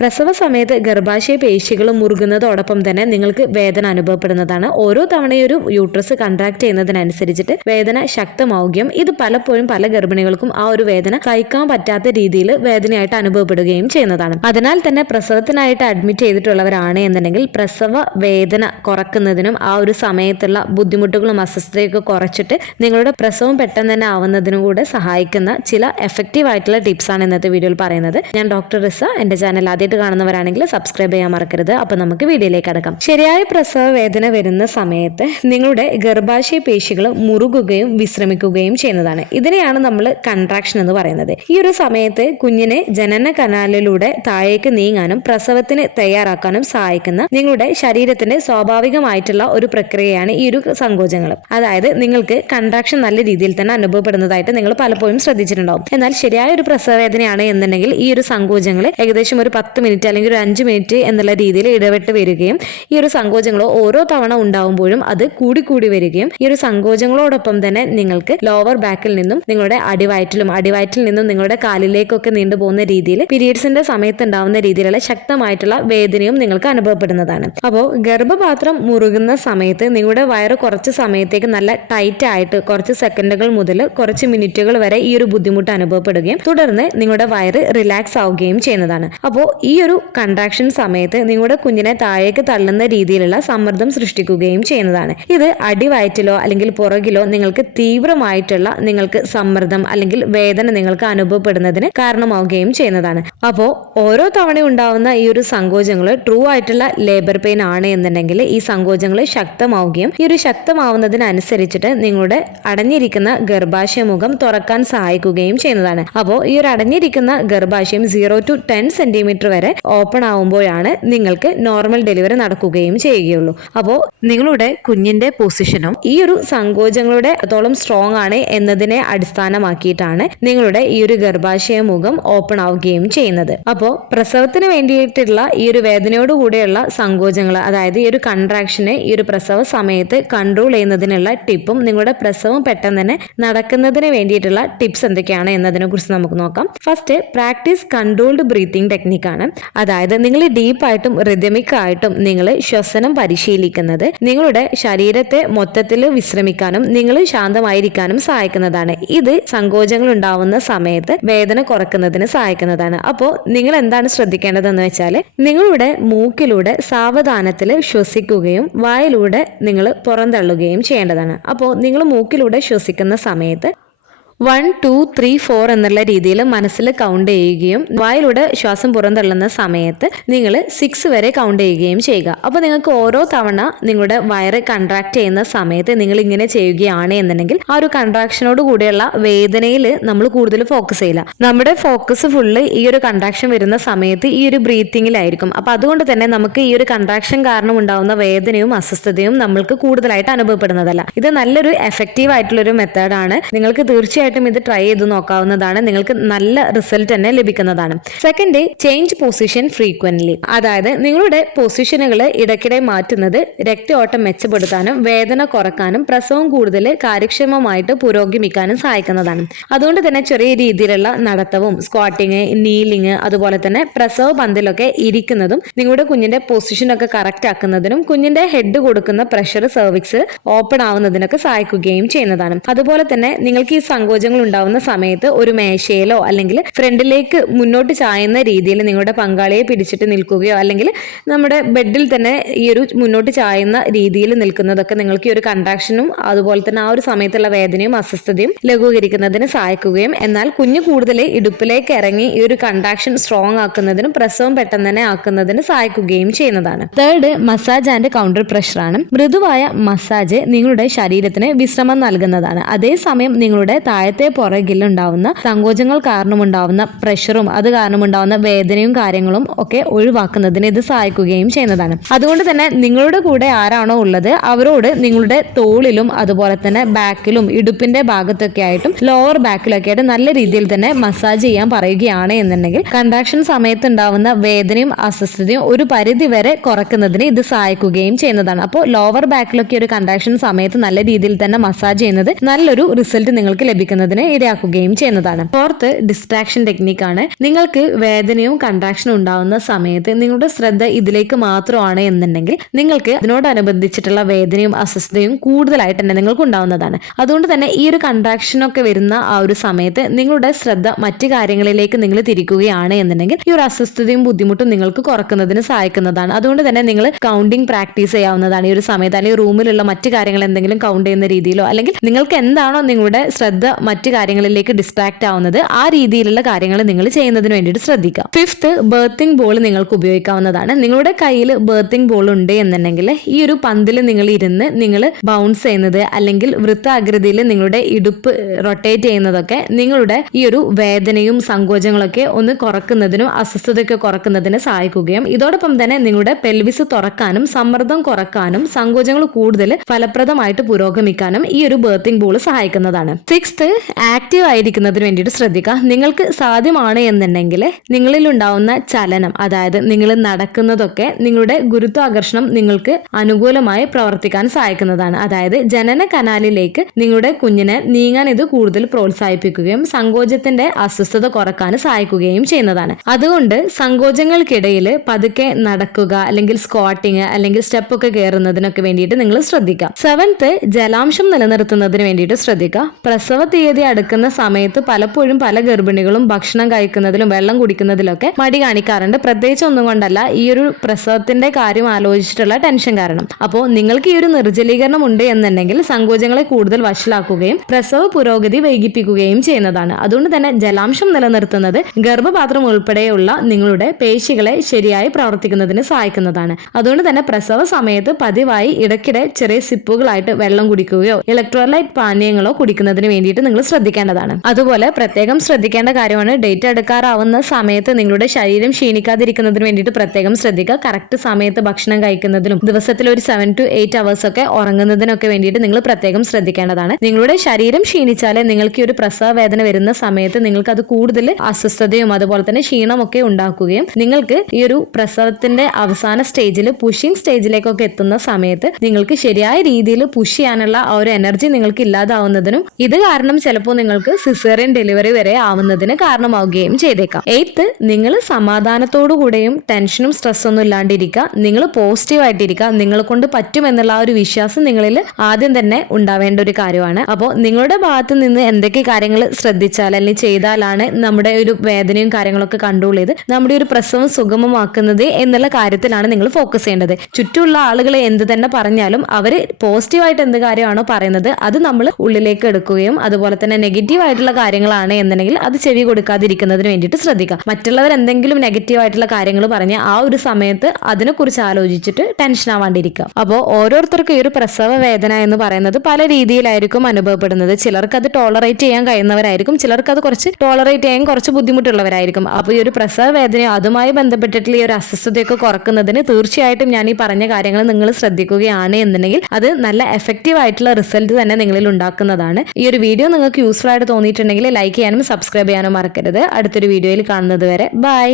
പ്രസവ സമയത്ത് ഗർഭാശയ പേശികൾ മുറുകുന്നതോടൊപ്പം തന്നെ നിങ്ങൾക്ക് വേദന അനുഭവപ്പെടുന്നതാണ്. ഓരോ തവണയും ഒരു യൂട്രസ് കൺട്രാക്ട് ചെയ്യുന്നതിനനുസരിച്ചിട്ട് വേദന ശക്തമാവുകയും ഇത് പലപ്പോഴും പല ഗർഭിണികൾക്കും ആ ഒരു വേദന കഴിക്കാൻ പറ്റാത്ത രീതിയിൽ വേദനയായിട്ട് അനുഭവപ്പെടുകയും ചെയ്യുന്നതാണ്. അതിനാൽ തന്നെ പ്രസവത്തിനായിട്ട് അഡ്മിറ്റ് ചെയ്തിട്ടുള്ളവരാണ് എന്നുണ്ടെങ്കിൽ പ്രസവ വേദന കുറക്കുന്നതിനും ആ ഒരു സമയത്തുള്ള ബുദ്ധിമുട്ടുകളും അസ്വസ്ഥതയൊക്കെ കുറച്ചിട്ട് നിങ്ങളുടെ പ്രസവം പെട്ടെന്ന് തന്നെ ആവുന്നതിനും കൂടെ സഹായിക്കുന്ന ചില എഫക്റ്റീവ് ആയിട്ടുള്ള ടിപ്സ് ആണ് ഇന്നത്തെ വീഡിയോയിൽ പറയുന്നത്. ഞാൻ ഡോക്ടർ റിസ എന്റെ ചാനൽ ആദ്യമായിട്ട് കാണുന്നവരാണെങ്കിൽ സബ്സ്ക്രൈബ് ചെയ്യാൻ മറക്കരുത്. അപ്പൊ നമുക്ക് വീഡിയോയിലേക്ക് അടക്കാം ശരിയായ പ്രസവ വേദന വരുന്ന സമയത്ത് നിങ്ങളുടെ ഗർഭാശയ പേശികൾ മുറുകുകയും വിശ്രമിക്കുകയും ചെയ്യുന്നതാണ്. ഇതിനെയാണ് നമ്മൾ കൺട്രാക്ഷൻ എന്ന് പറയുന്നത്. ഈ ഒരു സമയത്ത് കുഞ്ഞിനെ ജനന കനാലിലൂടെ താഴേക്ക് നീങ്ങാനും പ്രസവത്തിന് തയ്യാറാക്കാനും സഹായിക്കുന്ന നിങ്ങളുടെ ശരീരത്തിന്റെ സ്വാഭാവികമായിട്ടുള്ള ഒരു പ്രക്രിയയാണ് ഈ ഒരു സങ്കോചങ്ങൾ അതായത് നിങ്ങൾക്ക് കൺട്രാക്ഷൻ നല്ല രീതിയിൽ തന്നെ അനുഭവപ്പെടുന്നതായിട്ട് നിങ്ങൾ പലപ്പോഴും ശ്രദ്ധിച്ചിട്ടുണ്ടാവും. എന്നാൽ ശരിയായ ഒരു പ്രസവ വേദനയാണ് എന്നുണ്ടെങ്കിൽ ഈ ഒരു സങ്കോചങ്ങൾ ഏകദേശം ഒരു പത്ത് മിനിറ്റ് അല്ലെങ്കിൽ ഒരു അഞ്ച് മിനിറ്റ് എന്നുള്ള രീതിയിൽ ഇടപെട്ട് വരികയും ഈ ഒരു സങ്കോചങ്ങളോ ഓരോ തവണ ഉണ്ടാവുമ്പോഴും അത് കൂടിക്കൂടി കൂടി വരികയും ഈ ഒരു സങ്കോചങ്ങളോടൊപ്പം തന്നെ നിങ്ങൾക്ക് ലോവർ ബാക്കിൽ നിന്നും നിങ്ങളുടെ അടിവയറ്റിലും അടിവയറ്റിൽ നിന്നും നിങ്ങളുടെ കാലിലേക്കൊക്കെ നീണ്ടുപോകുന്ന രീതിയിൽ പീരീഡ്സിന്റെ സമയത്ത് ഉണ്ടാവുന്ന രീതിയിലുള്ള ശക്തമായിട്ടുള്ള വേദനയും നിങ്ങൾക്ക് അനുഭവപ്പെടുന്നതാണ്. അപ്പോൾ ഗർഭപാത്രം മുറുകുന്ന സമയത്ത് നിങ്ങളുടെ വയറ് കുറച്ച് സമയത്തേക്ക് നല്ല ടൈറ്റ് ആയിട്ട് കുറച്ച് സെക്കൻഡുകൾ മുതൽ കുറച്ച് മിനിറ്റുകൾ വരെ ഈ ഒരു ബുദ്ധിമുട്ട് അനുഭവപ്പെടുകയും തുടർന്ന് നിങ്ങളുടെ വയറ് റിലാക്സ് ആവുകയും ചെയ്യുന്നതാണ്. അപ്പോൾ ഈ ഒരു കൺട്രാക്ഷൻ സമയത്ത് നിങ്ങളുടെ കുഞ്ഞിനെ താഴേക്ക് തള്ളുന്ന രീതിയിലുള്ള സമ്മർദ്ദം സൃഷ്ടിക്കുകയും ചെയ്യുന്നതാണ്. ഇത് അടിവയറ്റിലോ അല്ലെങ്കിൽ പുറകിലോ നിങ്ങൾക്ക് തീവ്രമായിട്ടുള്ള നിങ്ങൾക്ക് സമ്മർദ്ദം അല്ലെങ്കിൽ വേദന നിങ്ങൾക്ക് അനുഭവപ്പെടുന്നതിന് കാരണമാവുകയും ചെയ്യുന്നതാണ്. അപ്പോൾ ഓരോ തവണ ഉണ്ടാവുന്ന ഈ ഒരു സങ്കോചങ്ങൾ ട്രൂ ആയിട്ടുള്ള ലേബർ പെയിൻ ആണ് എന്നുണ്ടെങ്കിൽ ഈ സങ്കോചങ്ങൾ ശക്തമാവുകയും ഈ ഒരു ശക്തമാവുന്നതിനനുസരിച്ചിട്ട് നിങ്ങളുടെ അടഞ്ഞിരിക്കുന്ന ഗർഭാശയമുഖം തുറക്കാൻ സഹായിക്കുകയും ചെയ്യുന്നതാണ്. അപ്പോൾ ഈ ഒരു അടഞ്ഞിരിക്കുന്ന ഗർഭാശയം സീറോ ടു ടെൻ സെന്റിമീറ്റർ വരെ ഓപ്പൺ ആവുമ്പോഴാണ് നിങ്ങൾക്ക് നോർമൽ ഡെലിവറി നടക്കുകയും ചെയ്യുകയുള്ളൂ. അപ്പോൾ നിങ്ങളുടെ കുഞ്ഞിന്റെ പൊസിഷനും ഈ ഒരു സങ്കോചങ്ങളുടെ എത്രത്തോളം സ്ട്രോങ് ആണ് എന്നതിനെ അടിസ്ഥാനമാക്കിയിട്ടാണ് നിങ്ങളുടെ ഈ ഒരു ഗർഭാശയ മുഖം ഓപ്പൺ ആവുകയും ചെയ്യുന്നത്. അപ്പോൾ പ്രസവത്തിന് വേണ്ടിയിട്ടുള്ള ഈ ഒരു വേദനയോട് കൂടെയുള്ള സങ്കോചങ്ങൾ അതായത് ഈ ഒരു കൺട്രാക്ഷനെ ഈ ഒരു പ്രസവ സമയത്ത് കൺട്രോൾ ചെയ്യുന്നതിനുള്ള ടിപ്പും നിങ്ങളുടെ പ്രസവം പെട്ടെന്ന് തന്നെ നടക്കുന്നതിന് വേണ്ടിയിട്ടുള്ള ടിപ്സ് എന്തൊക്കെയാണ് എന്നതിനെ കുറിച്ച് നമുക്ക് നോക്കാം. ഫസ്റ്റ് പ്രാക്ടീസ് കൺട്രോൾഡ് ബ്രീത്തിങ് ടെക്നിക്കാണ് അതായത് നിങ്ങൾ ഡീപ്പായിട്ടും റിഥമിക് ആയിട്ടും നിങ്ങൾ ശ്വസനം പരിശീലിക്കുന്നത് നിങ്ങളുടെ ശരീരത്തെ മൊത്തത്തിൽ വിശ്രമിക്കാനും നിങ്ങൾ ശാന്തമായിരിക്കാനും സഹായിക്കുന്നതാണ്. ഇത് സങ്കോചങ്ങൾ ഉണ്ടാവുന്ന സമയത്ത് വേദന കുറക്കുന്നതിന് സഹായിക്കുന്നതാണ്. അപ്പോൾ നിങ്ങൾ എന്താണ് ശ്രദ്ധിക്കേണ്ടതെന്ന് വെച്ചാൽ നിങ്ങളുടെ മൂക്കിലൂടെ സാവധാനത്തിൽ ശ്വസിക്കുകയും വായിലൂടെ നിങ്ങൾ പുറന്തള്ളുകയും ചെയ്യേണ്ടതാണ്. അപ്പോൾ നിങ്ങൾ മൂക്കിലൂടെ ശ്വസിക്കുന്ന സമയത്ത് വൺ ടു ത്രീ ഫോർ എന്നുള്ള രീതിയിൽ മനസ്സിൽ കൗണ്ട് ചെയ്യുകയും വായിലൂടെ ശ്വാസം പുറന്തള്ളുന്ന സമയത്ത് നിങ്ങൾ സിക്സ് വരെ കൗണ്ട് ചെയ്യുകയും ചെയ്യുക. അപ്പോൾ നിങ്ങൾക്ക് ഓരോ തവണ നിങ്ങളുടെ വയറ് കൺട്രാക്ട് ചെയ്യുന്ന സമയത്ത് നിങ്ങൾ ഇങ്ങനെ ചെയ്യുകയാണ് എന്നുണ്ടെങ്കിൽ ആ ഒരു കൺട്രാക്ഷനോട് കൂടിയുള്ള വേദനയിൽ നമ്മൾ കൂടുതൽ ഫോക്കസ് ചെയ്യില്ല. നമ്മുടെ ഫോക്കസ് ഫുള്ള് ഈ ഒരു കൺട്രാക്ഷൻ വരുന്ന സമയത്ത് ഈ ഒരു ബ്രീത്തിങ്ങിലായിരിക്കും അപ്പോൾ അതുകൊണ്ട് തന്നെ നമുക്ക് ഈ ഒരു കൺട്രാക്ഷൻ കാരണം ഉണ്ടാകുന്ന വേദനയും അസ്വസ്ഥതയും നമ്മൾക്ക് കൂടുതലായിട്ട് അനുഭവപ്പെടുന്നതല്ല. ഇത് നല്ലൊരു എഫക്റ്റീവ് ആയിട്ടുള്ള ഒരു മെത്തേഡാണ് നിങ്ങൾക്ക് തീർച്ചയായിട്ടും ഇത് ട്രൈ ചെയ്ത് നോക്കാവുന്നതാണ്. നിങ്ങൾക്ക് നല്ല റിസൾട്ട് തന്നെ ലഭിക്കുന്നതാണ്. Second day change position frequently അതായത് നിങ്ങളുടെ പൊസിഷനുകൾ ഇടയ്ക്കിടെ മാറ്റുന്നത് രക്തയോട്ടം മെച്ചപ്പെടുത്താനും വേദന കുറക്കാനും പ്രസവം കൂടുതൽ കാര്യക്ഷമമായിട്ട് പുരോഗമിക്കാനും സഹായിക്കുന്നതാണ്. അതുകൊണ്ട് തന്നെ ചെറിയ രീതിയിലുള്ള നടത്തവും സ്ക്വാട്ടിങ് നീലിങ് അതുപോലെ തന്നെ പ്രസവ പന്തിലൊക്കെ ഇരിക്കുന്നതും നിങ്ങളുടെ കുഞ്ഞിന്റെ പൊസിഷനൊക്കെ കറക്റ്റ് ആക്കുന്നതിനും കുഞ്ഞിന്റെ ഹെഡ് കൊടുക്കുന്ന പ്രഷർ സർവിക്സ് ഓപ്പൺ ആവുന്നതിനൊക്കെ സഹായിക്കുകയും ചെയ്യുന്നതാണ്. അതുപോലെ തന്നെ നിങ്ങൾക്ക് ഈ സങ്കോചങ്ങൾ ഉണ്ടാവുന്ന സമയത്ത് ഒരു മേശയിലോ അല്ലെങ്കിൽ ഫ്രണ്ടിലേക്ക് മുന്നോട്ട് ചായുന്ന രീതിയിൽ നിങ്ങളുടെ പങ്കാളിയെ പിടിച്ചിട്ട് നിൽക്കുകയോ അല്ലെങ്കിൽ നമ്മുടെ ബെഡിൽ തന്നെ ഈ ഒരു മുന്നോട്ട് ചായുന്ന രീതിയിൽ നിൽക്കുന്നതൊക്കെ നിങ്ങൾക്ക് ഈ ഒരു കൺട്രാക്ഷനും അതുപോലെ തന്നെ ആ ഒരു സമയത്തുള്ള വേദനയും അസ്വസ്ഥതയും ലഘൂകരിക്കുന്നതിന് സഹായിക്കുകയും എന്നാൽ കുഞ്ഞ് കൂടുതൽ ഇടുപ്പിലേക്ക് ഇറങ്ങി ഈ ഒരു കൺട്രാക്ഷൻ സ്ട്രോങ് ആക്കുന്നതിനും പ്രസവം പെട്ടെന്ന് തന്നെ ആക്കുന്നതിന് സഹായിക്കുകയും ചെയ്യുന്നതാണ്. Third massage and counter pressure ആണ്. മൃദുവായ മസാജ് നിങ്ങളുടെ ശരീരത്തിന് വിശ്രമം നൽകുന്നതാണ്. അതേസമയം നിങ്ങളുടെ താഴത്തെ പുറകിൽ ഉണ്ടാവുന്ന സങ്കോചങ്ങൾ കാരണമുണ്ടാവുന്ന പ്രഷറും അത് കാരണമുണ്ടാവുന്ന വേദനയും കാര്യങ്ങളും ഒക്കെ ഒഴിവാക്കുന്നതിന് ഇത് സഹായിക്കുകയും ചെയ്യുന്നതാണ്. അതുകൊണ്ട് തന്നെ നിങ്ങളുടെ കൂടെ ആരാണോ ഉള്ളത് അവരോട് നിങ്ങളുടെ തോളിലും അതുപോലെ തന്നെ ബാക്കിലും ഇടുപ്പിന്റെ ഭാഗത്തൊക്കെ ആയിട്ടും ലോവർ ബാക്കിലൊക്കെ ആയിട്ട് നല്ല രീതിയിൽ തന്നെ മസാജ് ചെയ്യാൻ പറയുകയാണ് എന്നുണ്ടെങ്കിൽ കണ്ടാക്ഷൻ സമയത്ത് ഉണ്ടാവുന്ന വേദനയും അസ്വസ്ഥതയും ഒരു പരിധി വരെ കുറക്കുന്നതിന് ഇത് സഹായിക്കുകയും ചെയ്യുന്നതാണ്. അപ്പോൾ ലോവർ ബാക്കിലൊക്കെ ഒരു കണ്ടാക്ഷൻ സമയത്ത് നല്ല രീതിയിൽ തന്നെ മസാജ് ചെയ്യുന്നത് നല്ലൊരു റിസൾട്ട് നിങ്ങൾക്ക് ലഭിക്കുന്നതാണ്. കുറയ്ക്കുന്നതിന് ഇടയാക്കുകയും ചെയ്യുന്നതാണ്. ഫോർത്ത് ഡിസ്ട്രാക്ഷൻ ടെക്നിക്കാണ് നിങ്ങൾക്ക് വേദനയും കൺട്രാക്ഷനും ഉണ്ടാവുന്ന സമയത്ത് നിങ്ങളുടെ ശ്രദ്ധ ഇതിലേക്ക് മാത്രമാണ് എന്നുണ്ടെങ്കിൽ നിങ്ങൾക്ക് അതിനോടനുബന്ധിച്ചിട്ടുള്ള വേദനയും അസ്വസ്ഥതയും കൂടുതലായിട്ട് തന്നെ നിങ്ങൾക്ക് ഉണ്ടാവുന്നതാണ്. അതുകൊണ്ട് തന്നെ ഈ ഒരു കൺട്രാക്ഷനൊക്കെ വരുന്ന ആ ഒരു സമയത്ത് നിങ്ങളുടെ ശ്രദ്ധ മറ്റു കാര്യങ്ങളിലേക്ക് നിങ്ങൾ തിരിക്കുകയാണ് എന്നുണ്ടെങ്കിൽ ഈ ഒരു അസ്വസ്ഥതയും ബുദ്ധിമുട്ടും നിങ്ങൾക്ക് കുറക്കുന്നതിന് സഹായിക്കുന്നതാണ്. അതുകൊണ്ട് തന്നെ നിങ്ങൾ കൗണ്ടിങ് പ്രാക്ടീസ് ചെയ്യാവുന്നതാണ്. ഈ ഒരു സമയത്ത് അല്ലെങ്കിൽ റൂമിലുള്ള മറ്റു കാര്യങ്ങൾ എന്തെങ്കിലും കൗണ്ട് ചെയ്യുന്ന രീതിയിലോ അല്ലെങ്കിൽ നിങ്ങൾക്ക് എന്താണോ നിങ്ങളുടെ ശ്രദ്ധ മറ്റു കാര്യങ്ങളിലേക്ക് ഡിസ്ട്രാക്ട് ആവുന്നത് ആ രീതിയിലുള്ള കാര്യങ്ങൾ നിങ്ങൾ ചെയ്യുന്നതിന് വേണ്ടിയിട്ട് ശ്രദ്ധിക്കുക ഫിഫ്ത്ത് ബേർത്തിങ് ബോൾ നിങ്ങൾക്ക് ഉപയോഗിക്കാവുന്നതാണ്. നിങ്ങളുടെ കയ്യിൽ ബേർത്തിങ് ബോൾ ഉണ്ട് എന്നുണ്ടെങ്കിൽ ഈ ഒരു പന്തിൽ നിങ്ങൾ ഇരുന്ന് നിങ്ങൾ ബൗൺസ് ചെയ്യുന്നത് അല്ലെങ്കിൽ വൃത്താകൃതിയിൽ നിങ്ങളുടെ ഇടുപ്പ് റൊട്ടേറ്റ് ചെയ്യുന്നതൊക്കെ നിങ്ങളുടെ ഈ ഒരു വേദനയും സങ്കോചങ്ങളൊക്കെ ഒന്ന് കുറക്കുന്നതിനും അസ്വസ്ഥതയൊക്കെ കുറക്കുന്നതിന് സഹായിക്കുകയും ഇതോടൊപ്പം തന്നെ നിങ്ങളുടെ പെൽവിസ് തുറക്കാനും സമ്മർദ്ദം കുറക്കാനും സങ്കോചങ്ങൾ കൂടുതൽ ഫലപ്രദമായിട്ട് പുരോഗമിക്കാനും ഈ ഒരു ബേർത്തിങ് ബോൾ സഹായിക്കുന്നതാണ്. സിക്സ്ത് ആക്റ്റീവ് ആയിരിക്കുന്നതിന് വേണ്ടിയിട്ട് ശ്രദ്ധിക്കുക. നിങ്ങൾക്ക് സാധ്യമാണ് എന്നുണ്ടെങ്കിൽ നിങ്ങളിൽ ഉണ്ടാവുന്ന ചലനം അതായത് നിങ്ങൾ നടക്കുന്നതൊക്കെ നിങ്ങളുടെ ഗുരുത്വാകർഷണം നിങ്ങൾക്ക് അനുകൂലമായി പ്രവർത്തിക്കാൻ സഹായിക്കുന്നതാണ്. അതായത് ജനന കനാലിലേക്ക് നിങ്ങളുടെ കുഞ്ഞിനെ നീങ്ങാൻ ഇത് കൂടുതൽ പ്രോത്സാഹിപ്പിക്കുകയും സങ്കോചത്തിന്റെ അസ്വസ്ഥത കുറയ്ക്കാൻ സഹായിക്കുകയും ചെയ്യുന്നതാണ്. അതുകൊണ്ട് സങ്കോചങ്ങൾക്കിടയിൽ പതുക്കെ നടക്കുക അല്ലെങ്കിൽ സ്ക്വാട്ടിങ് അല്ലെങ്കിൽ സ്റ്റെപ്പ് ഒക്കെ കയറുന്നതിനൊക്കെ വേണ്ടിയിട്ട് നിങ്ങൾ ശ്രദ്ധിക്കുക. സെവൻത്ത് ജലാംശം നിലനിർത്തുന്നതിന് വേണ്ടിയിട്ട് ശ്രദ്ധിക്കുക. പ്രസവ തീയതി അടുക്കുന്ന സമയത്ത് പലപ്പോഴും പല ഗർഭിണികളും ഭക്ഷണം കഴിക്കുന്നതിലും വെള്ളം കുടിക്കുന്നതിലൊക്കെ മടി കാണിക്കാറുണ്ട്. പ്രത്യേകിച്ച് ഒന്നും കൊണ്ടല്ല ഈ ഒരു പ്രസവത്തിന്റെ കാര്യം ആലോചിച്ചിട്ടുള്ള ടെൻഷൻ കാരണം. അപ്പോൾ നിങ്ങൾക്ക് ഈ ഒരു നിർജലീകരണം ഉണ്ട് എന്നുണ്ടെങ്കിൽ സങ്കോചങ്ങളെ കൂടുതൽ വഷളാക്കുകയും പ്രസവ പുരോഗതി വൈകിപ്പിക്കുകയും ചെയ്യുന്നതാണ്. അതുകൊണ്ട് തന്നെ ജലാംശം നിലനിർത്തുന്നത് ഗർഭപാത്രം ഉൾപ്പെടെയുള്ള നിങ്ങളുടെ പേശികളെ ശരിയായി പ്രവർത്തിക്കുന്നതിന് സഹായിക്കുന്നതാണ്. അതുകൊണ്ട് തന്നെ പ്രസവ സമയത്ത് പതിവായി ഇടയ്ക്കിടെ ചെറിയ സിപ്പുകളായിട്ട് വെള്ളം കുടിക്കുകയോ ഇലക്ട്രോലൈറ്റ് പാനീയങ്ങളോ കുടിക്കുന്നതിന് വേണ്ടിയിട്ട് നിങ്ങൾ ശ്രദ്ധിക്കേണ്ടതാണ്. അതുപോലെ പ്രത്യേകം ശ്രദ്ധിക്കേണ്ട കാര്യമാണ് ഡേറ്റ് എടുക്കാറാവുന്ന സമയത്ത് നിങ്ങളുടെ ശരീരം ക്ഷീണിക്കാതിരിക്കുന്നതിന് വേണ്ടിയിട്ട് പ്രത്യേകം ശ്രദ്ധിക്കുക. കറക്റ്റ് സമയത്ത് ഭക്ഷണം കഴിക്കുന്നതിനും ദിവസത്തിൽ ഒരു സെവൻ ടു എയ്റ്റ് അവേഴ്സ് ഒക്കെ ഉറങ്ങുന്നതിനൊക്കെ വേണ്ടിയിട്ട് നിങ്ങൾ പ്രത്യേകം ശ്രദ്ധിക്കേണ്ടതാണ്. നിങ്ങളുടെ ശരീരം ക്ഷീണിച്ചാലേ നിങ്ങൾക്ക് ഈ ഒരു പ്രസവ വേദന വരുന്ന സമയത്ത് നിങ്ങൾക്ക് അത് കൂടുതൽ അസ്വസ്ഥതയും അതുപോലെ തന്നെ ക്ഷീണമൊക്കെ ഉണ്ടാക്കുകയും നിങ്ങൾക്ക് ഈ ഒരു പ്രസവത്തിന്റെ അവസാന സ്റ്റേജിൽ പുഷിംഗ് സ്റ്റേജിലേക്കൊക്കെ എത്തുന്ന സമയത്ത് നിങ്ങൾക്ക് ശരിയായ രീതിയിൽ പുഷ് ചെയ്യാനുള്ള ആ ഒരു എനർജി നിങ്ങൾക്ക് ഇല്ലാതാവുന്നതിനും ഇത് കാരണം ചിലപ്പോൾ നിങ്ങൾക്ക് സിസേറിയൻ ഡെലിവറി വരെ ആവുന്നതിന് കാരണമാവുകയും ചെയ്തേക്കാം. എയ്ത്ത് നിങ്ങൾ സമാധാനത്തോടുകൂടെയും ടെൻഷനും സ്ട്രെസ്സൊന്നും ഇല്ലാണ്ടിരിക്കുക. നിങ്ങൾ പോസിറ്റീവ് ആയിട്ടിരിക്കുക. നിങ്ങളെ കൊണ്ട് പറ്റുമെന്നുള്ള ആ ഒരു വിശ്വാസം നിങ്ങളിൽ ആദ്യം തന്നെ ഉണ്ടാവേണ്ട ഒരു കാര്യമാണ്. അപ്പോൾ നിങ്ങളുടെ ഭാഗത്ത് നിന്ന് എന്തൊക്കെ കാര്യങ്ങൾ ശ്രദ്ധിച്ചാൽ അല്ലെങ്കിൽ ചെയ്താലാണ് നമ്മുടെ ഒരു വേദനയും കാര്യങ്ങളൊക്കെ കണ്ട്രോൾ ചെയ്ത് നമ്മുടെ ഒരു പ്രസവം സുഗമമാക്കുന്നത് എന്നുള്ള കാര്യത്തിലാണ് നിങ്ങൾ ഫോക്കസ് ചെയ്യേണ്ടത്. ചുറ്റുമുള്ള ആളുകൾ എന്ത് തന്നെ പറഞ്ഞാലും അവർ പോസിറ്റീവായിട്ട് എന്ത് കാര്യമാണോ പറയുന്നത് അത് നമ്മൾ ഉള്ളിലേക്ക് എടുക്കുകയും അതുപോലെ തന്നെ നെഗറ്റീവ് ആയിട്ടുള്ള കാര്യങ്ങളാണ് എന്നുണ്ടെങ്കിൽ അത് ചെവി കൊടുക്കാതിരിക്കുന്നതിന് വേണ്ടിയിട്ട് ശ്രദ്ധിക്കുക. മറ്റുള്ളവർ എന്തെങ്കിലും നെഗറ്റീവ് ആയിട്ടുള്ള കാര്യങ്ങൾ പറഞ്ഞ് ആ ഒരു സമയത്ത് അതിനെക്കുറിച്ച് ആലോചിച്ചിട്ട് ടെൻഷൻ ആവാണ്ടിരിക്കുക. അപ്പോൾ ഓരോരുത്തർക്കും ഈ ഒരു പ്രസവ വേദന എന്ന് പറയുന്നത് പല രീതിയിലായിരിക്കും അനുഭവപ്പെടുന്നത്. ചിലർക്ക് അത് ടോളറേറ്റ് ചെയ്യാൻ കഴിയുന്നവരായിരിക്കും. ചിലർക്ക് അത് കുറച്ച് ടോളറേറ്റ് ചെയ്യാൻ കുറച്ച് ബുദ്ധിമുട്ടുള്ളവരായിരിക്കും. അപ്പോൾ ഈ ഒരു പ്രസവ വേദനയോ അതുമായി ബന്ധപ്പെട്ടിട്ടുള്ള ഈ ഒരു അസ്വസ്ഥതയൊക്കെ കുറക്കുന്നതിന് തീർച്ചയായിട്ടും ഞാൻ ഈ പറഞ്ഞ കാര്യങ്ങൾ നിങ്ങൾ ശ്രദ്ധിക്കുകയാണ് എന്നുണ്ടെങ്കിൽ അത് നല്ല എഫക്റ്റീവ് ആയിട്ടുള്ള റിസൾട്ട് തന്നെ നിങ്ങളിൽ ഉണ്ടാക്കുന്നതാണ്. ഈ ഒരു വീഡിയോ നിങ്ങൾക്ക് യൂസ്ഫുൾ ആയിട്ട് തോന്നിയിട്ടുണ്ടെങ്കിൽ ലൈക്ക് ചെയ്യാനും സബ്സ്ക്രൈബ് ചെയ്യാനും മറക്കരുത്. അടുത്തൊരു വീഡിയോയിൽ കാണുന്നത് വരെ ബൈ